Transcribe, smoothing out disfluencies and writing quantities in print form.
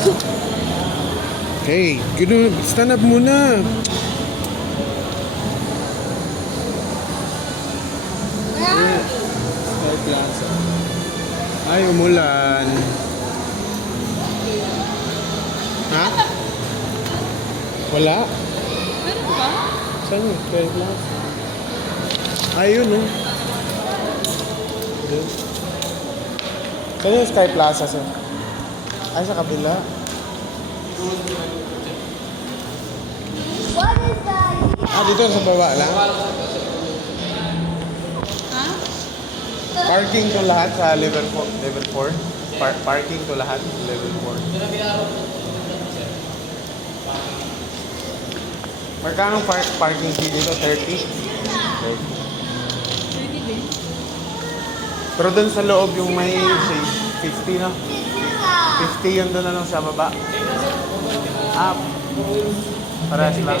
Hey, stand up muna. Sky Plaza. Ay, umulan. Ha? Wala? Meron ba? Saan yun? Sky Plaza. Ayun, no? Doon. Saan yung Sky Plaza, sir? Ay, sa kabila. What is that? Ah, dito sa baba lang? Ha? Parking to lahat sa level 4. Level 4? Parking to lahat, level 4. Magkano parking fee dito? 30? 30. 30 din. Pero dun sa loob yung may say, 50, no? 50 yun doon na lang sa baba. Ah, parehas lang.